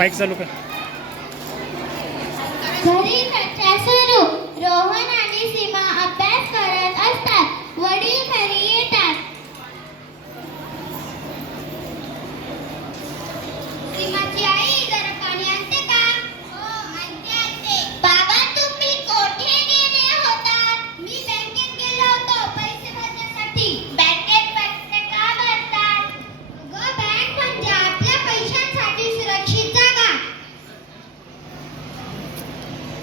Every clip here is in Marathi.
माईक चालू कर. घरी चर्चा सुरू. रोहन आणि सीमा अभ्यास करत असतात. वडील घरी येतात. सीमाची आई जरा पाणी आणते का? हो आणते. बाबा तुम्ही कोठे गेले होतात? मी बँकेत गेलो होतो पैसे भरण्यासाठी. बँकेत पैसे का भरतात? अगं बँक म्हणजे आपल्या पैशांसाठी सुरक्षित जागा.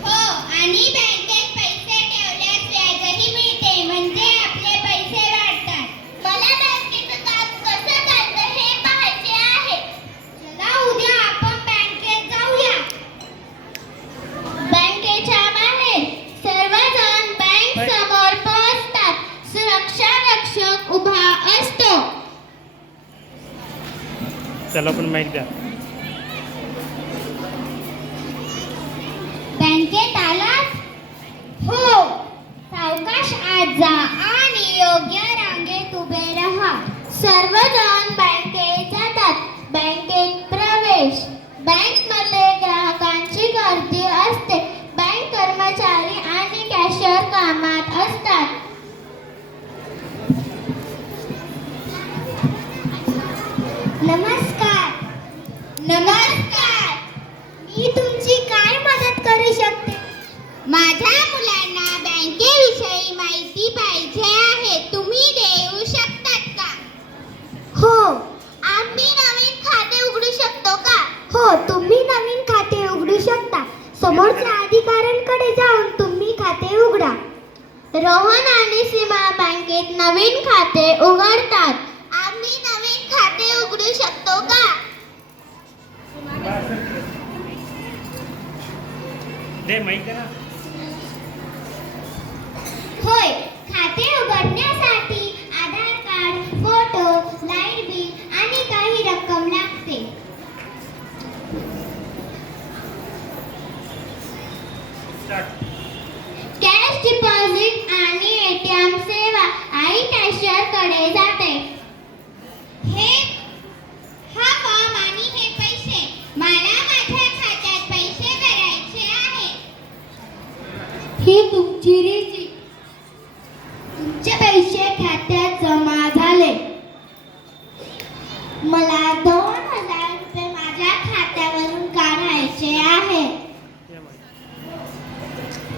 हो आणि बँकेत पैसे ठेवल्यास व्याजही मिळते म्हणजे आपले पैसे वाढतात. मला बँकेचं काम कसं चालतं हे पाहायचे आहे. चला उद्या आपण बँकेत जाऊया. बँकेच्या बाहेर सर्वजण बँक समोर पोहोचतात. सुरक्षा रक्षक उभा असतो. त्याला पण माईक द्या. बँकेत आलात? हो. सावकाश आत जा आणि योग्य रांगेत उभे राहा. सर्वजण बँकेत जातात. बँकेत प्रवेश. बँकमध्ये ग्राहकांची गर्दी असते. बँक कर्मचारी आणि कॅशियर कामात असतात. नमस्कार. नमस्कार. मी तुमची काय मदत करू शकते? माझ्या मुलांना बँकेविषयी माहिती पाहिजे आहे. तुम्ही देऊ शकतात का? हो. आम्ही नवीन खाते उघडू शकतो का? हो तुम्ही नवीन खाते उघडू शकता. समोरच्या अधिकाऱ्यांकडे जाऊन तुम्ही खाते उघडा. रोहन आणि सीमा बँकेत नवीन खाते उघडतात. आम्ही नवीन खाते उघडू शकतो का? दे माईक दे ना. होय. खाते उघडण्यासाठी आधार कार्ड, फोटो, लाईट बिल आणि काही रक्कम लागते. कॅश डिपॉझिट आणि एटीएम सेवा. आई कॅशियर कडे जाते. हा फॉर्म आणि हे पैसे. मला माझ्या खात्यात पैसे भरायचे आहे. ही तुमची रिसीट. तुमचे पैसे खात्यात जमा झाले. मला 2000 रुपये माझ्या खात्यावरून काढायचे आहे.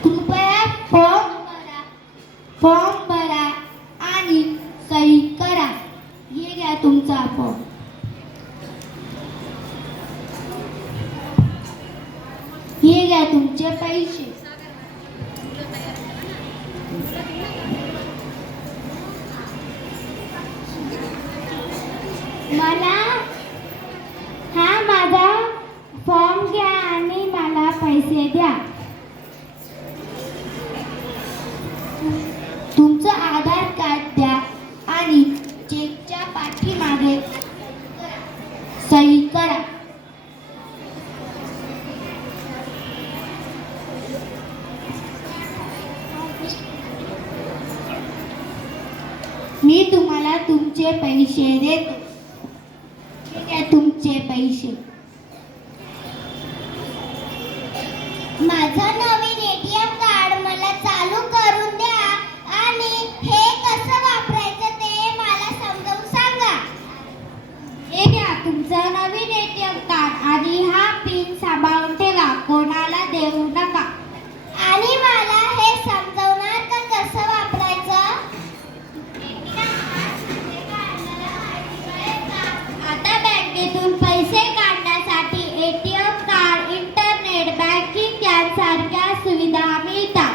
कृपया फॉर्म भरा आणि सही करा. हे घ्या तुमचा फॉर्म. हे घ्या तुमचे पैसे. मला हा माझा फॉर्म घ्या आणि मला पैसे द्या. तुमचं आधार कार्ड द्या आणि चेकच्या पाठीमागे सही करा. मी तुम्हाला तुमचे पैसे देतो. ठीक आहे तुमचे पैसे. माझं नवीन एटीएम कार्ड मला चालू करून द्या आणि हे कसं वापरायचं ते मला समजावून सांगा. हे घ्या तुमचं नवीन एटीएम कार्ड आणि हा पिन सांभाळून ठेवा. कोणाला देऊ नका. आणि मला हे समजावणार का कसं वापरायचं? आता बँकेतून पैसे काढण्यासाठी एटीएम कार्ड, इंटरनेट बँकिंग यांसारख्या सुविधा मिळतात.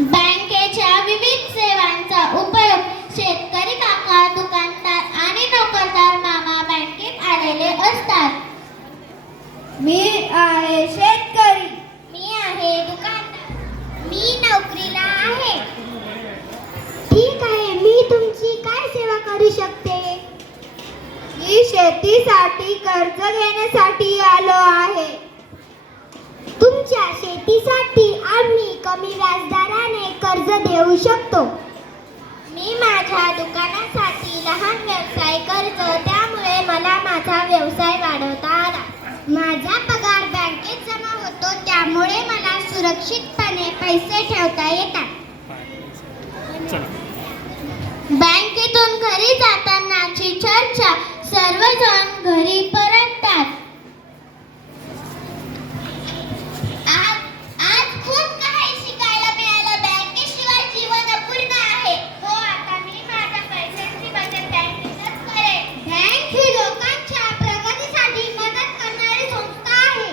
बँकेच्या विविध सेवांचा उपयोग शेतकरी काका, दुकानदार आणि नोकरदार मामा बँकेत आलेले असतात. मी आहे शेतकरी. मी आहे दुकानदार. मी नोकरीला आहे. ठीक आहे. मी तुमची काय सेवा करू शकते? मी शेतीसाठी कर्ज घेण्यासाठी आलो आहे. तुमच्या शेतीसाठी आम्ही कमी व्याजदराने कर्ज देऊ शकतो. मी माझ्या दुकानासाठी लहान व्यवसाय कर्ज व्यवसाय वाढवता आला. माझा पगार बँकेत जमा होतो, त्यामुळे मला सुरक्षितपणे पैसे ठेवता येतात. चला. बँकेतून घरी जातानाची चर्चा. सर्वजण घरी परततात. आज खूप काही शिकायला मिळालं. बँकेशिवाय जीवन अपूर्ण आहे. हो, आता मी माझ्या पैशांची बचत बँकेतच करेन. बँक ही लोकांच्या प्रगतीसाठी मदत करणारी संस्था आहे.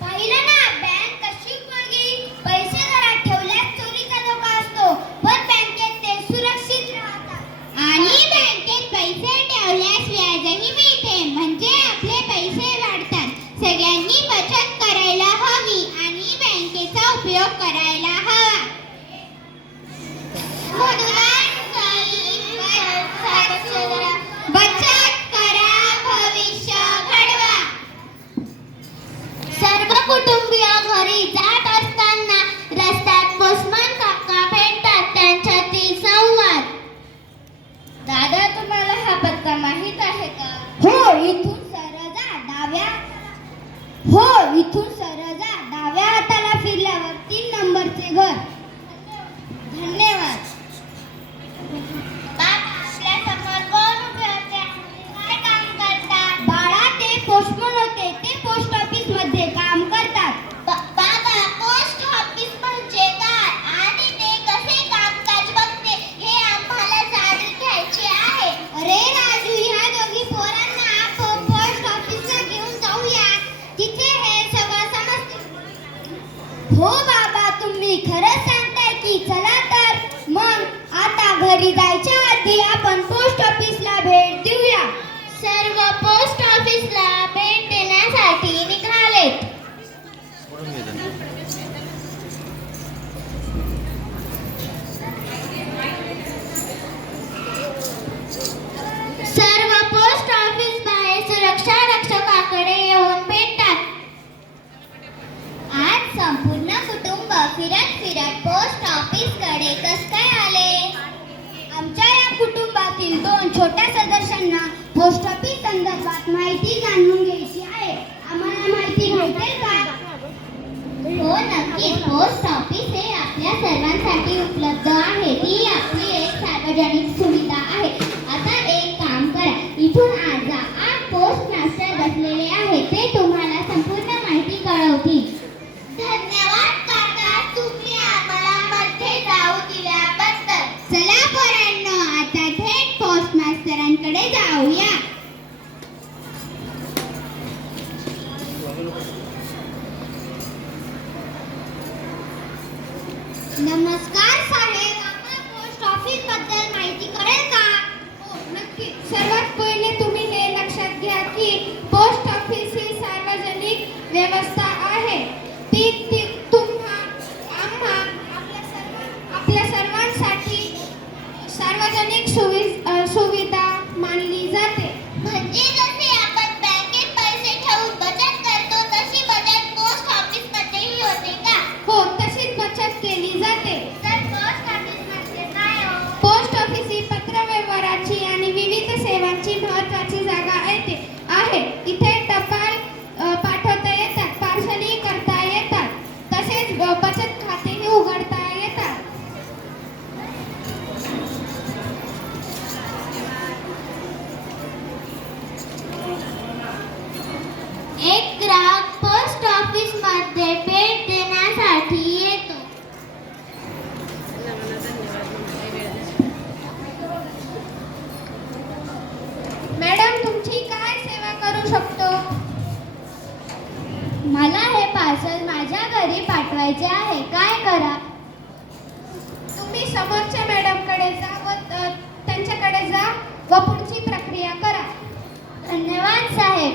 पाहिलं ना, बँक कशी उपयोगी. पैसे घरात ठेवल्यास चोरीचा धोका असतो, पण बँकेत ते सुरक्षित राहतात. आणि बँकेत पैसे ठेवल्यास व्याजही मिळते, म्हणजे आपले पैसे वाढतात. सगळ्यांनी बचत करायला हवी आणि बँकेचा उपयोग करायला हवा. बचत करा, भविष्य घडवा. सर्व कुटुंबीय घरी जात असताना रस्त्यात पोस्टमन काका भेटतात. त्यांच्यातील संवाद. दादा, तुम्हाला हा पत्ता माहित आहे का? हो, इथून सरळ जा. डाव्या हाताला फिरल्यावर 3 नंबरचे घर. धन्यवाद. आपल्या समोर कोण उभे होते? काय काम करतात? बाळा, ते पोस्टमन होते. ते पोस्ट ऑफिस मध्ये काम करतात. बाबा, पोस्ट ऑफिस म्हणजे काय आणि ते कसे कामकाज बघते हे आम्हाला जाणून घ्यायचे आहे. अरे राजू, ह्या दोघी पोरांना पोस्ट ऑफिसला घेऊन जाऊया. तिथे हे सगळं समजते. हो बाबा, तुम्ही खरंच सांगताय की. चला तर मग आता घरी जायच्या आधी आपण पोस्ट ऑफिसला भेट देऊया. सर्व पोस्ट ऑफिसला भेट देण्यासाठी निघालेत. सर्व पोस्ट ऑफिस बाहेर सुरक्षा रक्षकाकडे येऊन भेटतात. आज संपूर्ण कुटुंब फिरत पोस्ट ऑफिस कडे कस काय आले? आमच्या या कुटुंबातील 2 छोट्या सदस्यांना पोस्ट ऑफिस संदर्भात माहिती जाणून घ्यायची आहे. आम्हाला माहिती भेटेल का? हो, नक्कीच. पोस्ट ऑफिस हे आपल्या सर्वांसाठी उपलब्ध आहे. ती आपली एक सार्वजनिक सुविधा आहे. आता एक काम करा, इथून आज जा. 8 पोस्ट मास्टर बसलेले आहेत. ते तुम्हाला संपूर्ण माहिती कळवतील. धन्यवाद काका, तुम्ही आम्हाला मध्ये जाऊ दिल्याबद्दल. चला पोरांनो, आता थेट पोस्ट मास्तरांकडे जाऊया. नमस्कार साहेब, आम्हाला पोस्ट ऑफिस बद्दल माहिती कळेल का? हो, नक्की. सर्वात पहिले तुम्ही हे लक्षात घ्या की पोस्ट ऑफिस ही सार्वजनिक व्यवस्था आहे. ती आपल्या सर्वांसाठी सार्वजनिक सुविधा मानली जाते. म्हणजे जसे आपण बँकेत पैसे ठेवून बचत करतो, तशी बचत पोस्ट ऑफिस मध्येही होते का? हो, तशीच बचत केली जाते. तर पोस्ट ऑफिस म्हणजे काय हो? पोस्ट ऑफिस ही पत्रव्यवहाराची आणि विविध सेवांची महत्त्वाची जागा आहे. इथे टपाल पाठवता येतात, पार्सलही करता येतात, तसेच बचत खातेही उघडता येतात. एक ग्राहक पोस्ट ऑफिस मध्ये भेट देण्यासाठी येतो. मॅडम, तुमची काय सेवा करू शकतो? मला हे पार्सल माझ्या घरी पाठवायचे आहे. काय करा? तुम्ही समोरच्या मॅडमकडे जा व त्यांच्याकडे जा व पुढची प्रक्रिया करा. धन्यवाद साहेब.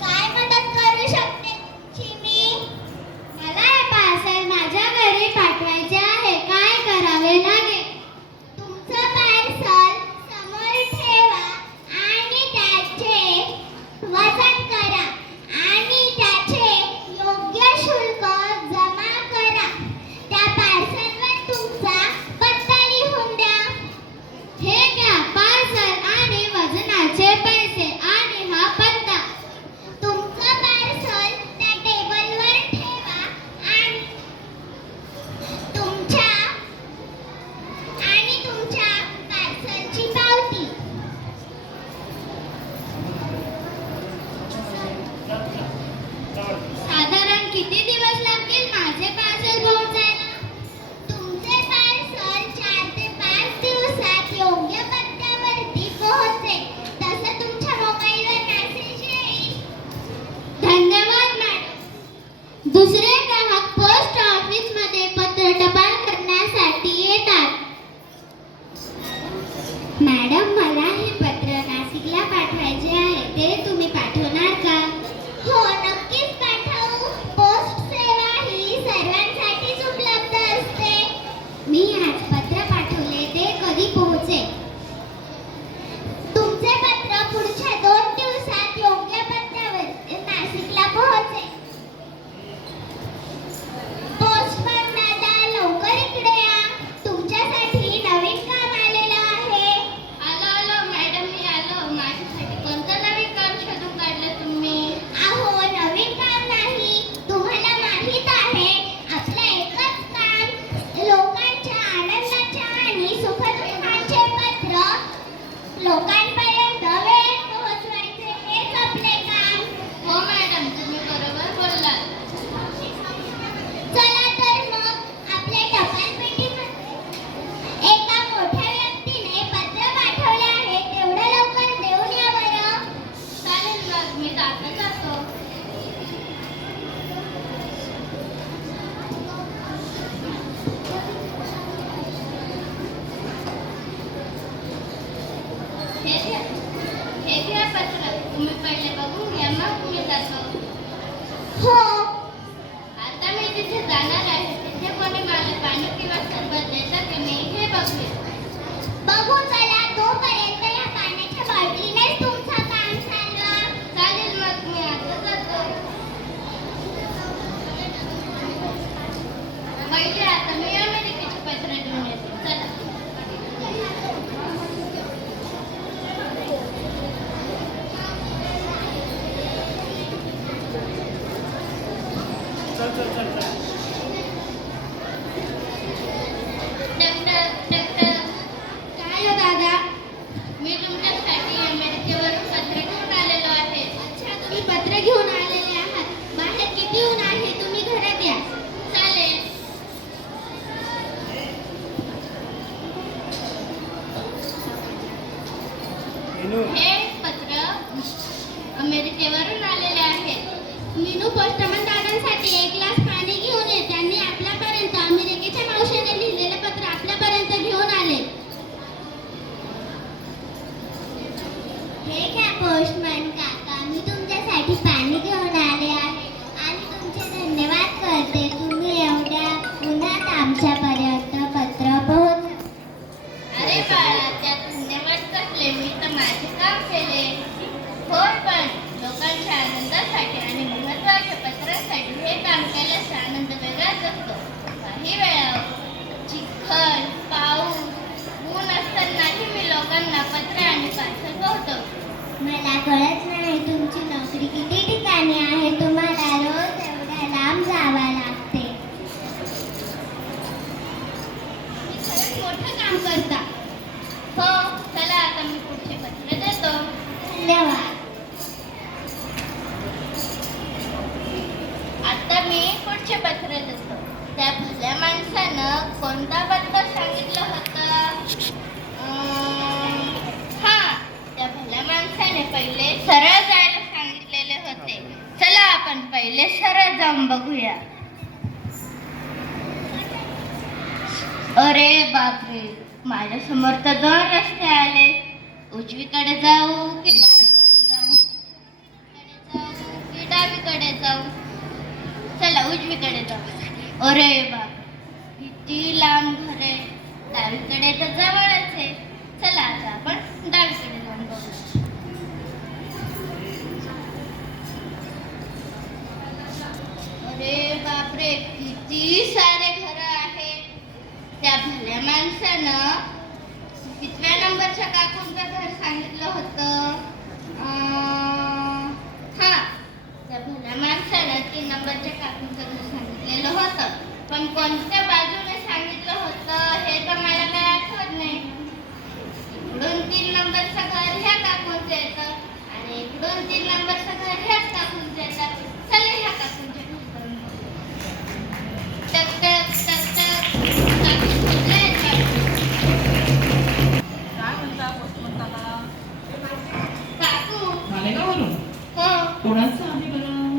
काय मदत करू शकते मी? मला हे पार्सल माझ्या घरी पाठवायचे आहे. काय करावे लागेल? तुमचं पार्सल समोर ठेवा आणि त्याचे वजन करा आणि त्याचे योग्य शुल्क जमा मॅडम, मला हे पत्र नाशिकला पाठवायचे आहे. ते तुम्ही पाठवणार का? हो, नक्कीच पाठवू. पोस्ट सेवा ही सर्वांसाठीच उपलब्ध असते. मी आज पत्र पाठवले, ते कधी पोहोचेल? तुमचे पत्र पुढच्या 2 दिवसात योग्य पत्त्यावर नाशिकला पोहोचेल. पोस्टमन दादा, लवकर इकडे या. तुमच्यासाठी नवीन काम आलेलं आहे. आलो मॅडम, मी आलो. माझ्यासाठी कोणतं नवीन काम शोधून काढलं तुम्ही? अहो, नवीन काम नाही. तुम्हाला माहित आहे, आपलं एकच काम लोकांच्या आनंदाच्या आणि सुखदुःखाचे पत्र लोकांपर्यंत वेळेत पोहोचवायचे. हेच आपले काम. हो मॅडम, तुम्ही बरोबर बोललात. चला तर मग आपल्या टपाल पेटीमध्ये एका मोठ्या व्यक्तीने पत्र पाठवले आहे. तेवढं लवकर देऊन या बरं. चालेल, मग मी जातो. हे घ्या पत्र. तुम्ही पहिले बघून घ्या, मग मी जातो. हो. आता मी तिथे जाणार आहे. तिथे कोणी मला पाणी किंवा सरबत देतं की नाही हे बघूया. बघू चला. तोपर्यंत या पाण्याच्या बाटलीनेच तुमचं काम चालवा. चालेल, मग मी आता जातो. पहिले आता मी अमेरिकेचे पत्र घेऊन येते. चला. चल. काय हो दादा? मी तुमच्यासाठी अमेरिकेवरून पत्र घेऊन आलेलो आहे. अच्छा, तुम्ही पत्र घेऊन आलेले आहात. बाहेर किती ऊन आहे, तुम्ही घरात या. चालेल. हे पत्र अमेरिकेवरून आलेले आहे. मीनू पोस्टमन दादांसाठी 1 ग्लास पाणी घेऊन ये. त्यांनी आपल्यापर्यंत अमेरिकेच्या मावशीने लिहिलेले पत्र आपल्यापर्यंत घेऊन आले. हे घ्या पोस्टमन काका, मी तुमच्यासाठी पाणी घेऊन आले आहे आणि तुमचे धन्यवाद करते. तुम्ही एवढ्या उन्हात आमच्यापर्यंत पत्र पोहोच. अरे बाळा, त्या धन्यवाद कसले? मी तर माझे काम केले. होय, पण लोकांच्या आनंदासाठी आणि महत्त्वाच्या पत्रांसाठी हे काम केल्याचा आनंद वेगळाच असतो. काही वेळा चिखल, पाऊस, ऊन असतानाही मी लोकांना पत्र आणि पार्सल पोहोचवतो. मला कळत नाही तुमची नोकरी किती ठिकाणी आहे. तुम्हाला रोज एवढ्या लांब जावं लागते. तुम्ही खरंच मोठं काम करता. हो, चला आता मी पुढचे पत्र देतो. धन्यवाद. आता मी पुढचे पत्र देतो. त्या भल्या माणसानं कोणता पत्र सांगितलं होतं? त्या भल्या माणसाने पहिले सरळ जायला सांगितलेले होते. चला आपण पहिले सरळ जाऊन बघूया. अरे बापरे, माझ्या समोर तर 2 रस्ते आले. उजवीकडे जाऊ की डावीकडे जाऊ? चला उजवीकडे जाऊ. अरे बाप, किती लांब घर आहे. डावीकडे तर जवळच आहे. चला आता आपण डावीकडे जाऊन बघू. अरे बापरे, किती सारे घर आहेत. त्या भल्या माणसानं कितव्या नंबरच्या काकूंचं घर सांगितलं होतं? त्या भल्या माणसानं 3 नंबरच्या काकूंचं घर सांगितलेलं होतं. पण कोणत्या बाजूने सांगितलं होतं हे तर मला काय आठवत नाही. इकडून 3 नंबरचं घर ह्या काकूंचं येतं आणि इकडून 3 नंबरचं घर ह्याच काकूंचं येतं. चला ह्या काकूंच्या घरी टक टक टक टक. काय म्हणता पोस्टमन काका? काकू. मालेगाववरून? हो. कोणाचं आहे बरं?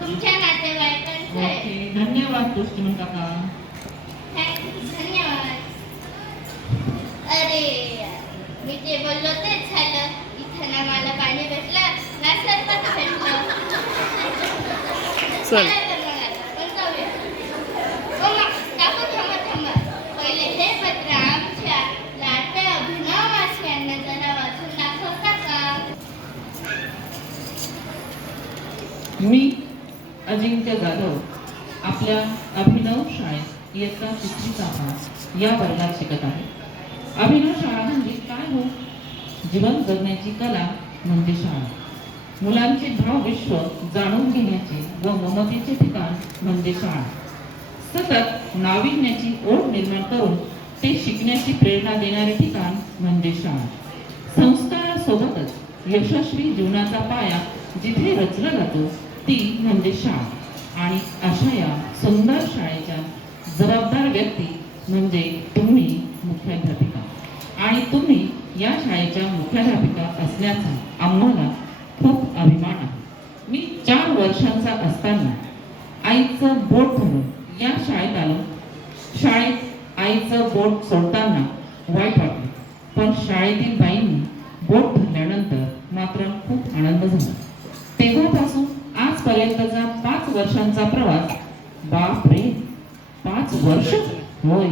तुमच्या नातेवाईकांचं आहे. ओके, धन्यवाद पोस्टमन काका. धन्यवाद. अरे मी जे बोललो तेच झालं. इथं ना मला पाणी भेटलं ना सरबत भेटलं. चल. चला तर मग आता, पण जाऊया. हो मग, काकू थांबा. पहिले हे पत्र आमच्या लाडक्या अभिनव मासी यांना जरा वाचून दाखवता का? मी अजिंक्य जाधव आपल्या अभिनव शाळेत इयत्ता 3री या वर्गात शिकत आहे. अभिनव शाळा म्हणजे काय हो? जीवन जगण्याची कला म्हणजे शाळा. मुलांचे भावविश्व जाणून घेण्याचे व ममतेचे ठिकाण म्हणजे शाळा. सतत नाविन्याची ओढ निर्माण करून ते शिकण्याची प्रेरणा देणारे ठिकाण म्हणजे शाळा. संस्कारासोबतच यशस्वी जीवनाचा पाया जिथे रचला जातो ती म्हणजे शाळा. आणि अशा या सुंदर शाळेच्या जबाबदार व्यक्ती म्हणजे तुम्ही मुख्याध्यापिका. आणि तुम्ही या शाळेच्या मुख्याध्यापिका असल्याचा आम्हाला खूप अभिमान आहे. मी 4 वर्षांचा असताना आईचं बोट धरून या शाळेत आलो. शाळेत आईचं बोट सोडताना वाईट वाटलं, पण शाळेतील बाईंनी बोट धरल्यानंतर मात्र खूप आनंद झाला. तेव्हापासून आजपर्यंतचा 5 वर्षांचा प्रवास, बापरे 5 वर्ष, होय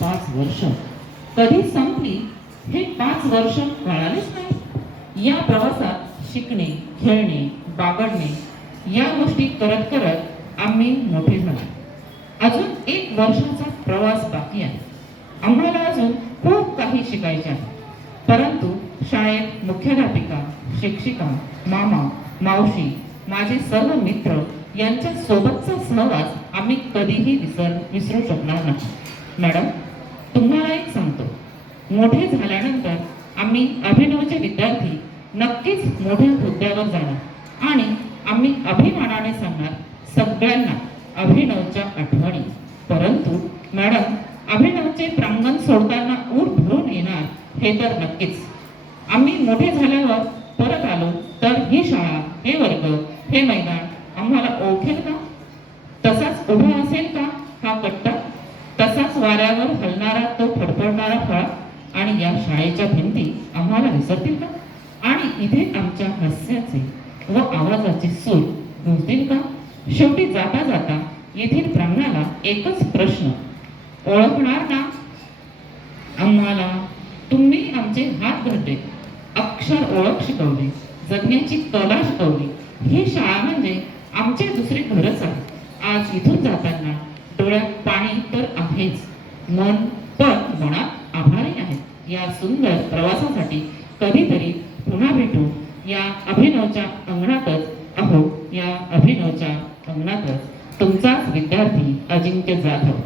5 वर्ष कधी संपली हे 5 वर्ष कळालेच नाही. या प्रवासात शिकणे, खेळणे, बागडणे या गोष्टी करत करत आम्ही मोठे झालो. अजून 1 वर्षाचा प्रवास बाकी आहे. आम्हाला अजून खूप काही शिकायचे आहे. परंतु शाळेत मुख्याध्यापिका, शिक्षिका, मामा, मावशी, माझे सर्व मित्र यांच्या सोबतचा सहवास आम्ही कधीही विसरू शकणार नाही. मॅडम, तुम्हाला एक सांगतो, मोठे झाल्यानंतर आम्ही अभिनवचे विद्यार्थी नक्कीच मोठ्या हुद्द्यावर जाणार आणि आम्ही अभिमानाने सांगणार सगळ्यांना अभिनवच्या आठवणी. परंतु मॅडम, अभिनवचे प्रांगण सोडताना ऊर भरून येणार हे तर नक्कीच. आम्ही मोठे झाल्यावर परत आलो तर ही शाळा, हे वर्ग, हे मैदान आम्हाला ओळखेल का? तसाच उभा असेल का हा कट्टा? तसाच वाऱ्यावर हलणारा तो फडफडणारा फळा? आणि या शाळेच्या भिंती आम्हाला विसरतील का? आणि इथे आमच्या हास्याचे व आवाजाचे सूर गुंजतील का? शेवटी जाता जाता येथील प्रांगणाला एकच प्रश्न, ओळखणार ना आम्हाला? तुम्ही आमचे हात धरले, अक्षर ओळख शिकवली, जगण्याची कला शिकवली. ही शाळा म्हणजे आमचे दुसरे घरच आहे. आज इथून जाताना डोळ्यात पाणी तर आहेच, पण मनात आभारी आहे. या सुंदर प्रवासासाठी कधीतरी पुन्हा भेटू या अभिनवच्या अंगणातच. या अभिनवच्या अंगणातच तुमचाच विद्यार्थी अजिंक्य जाधव.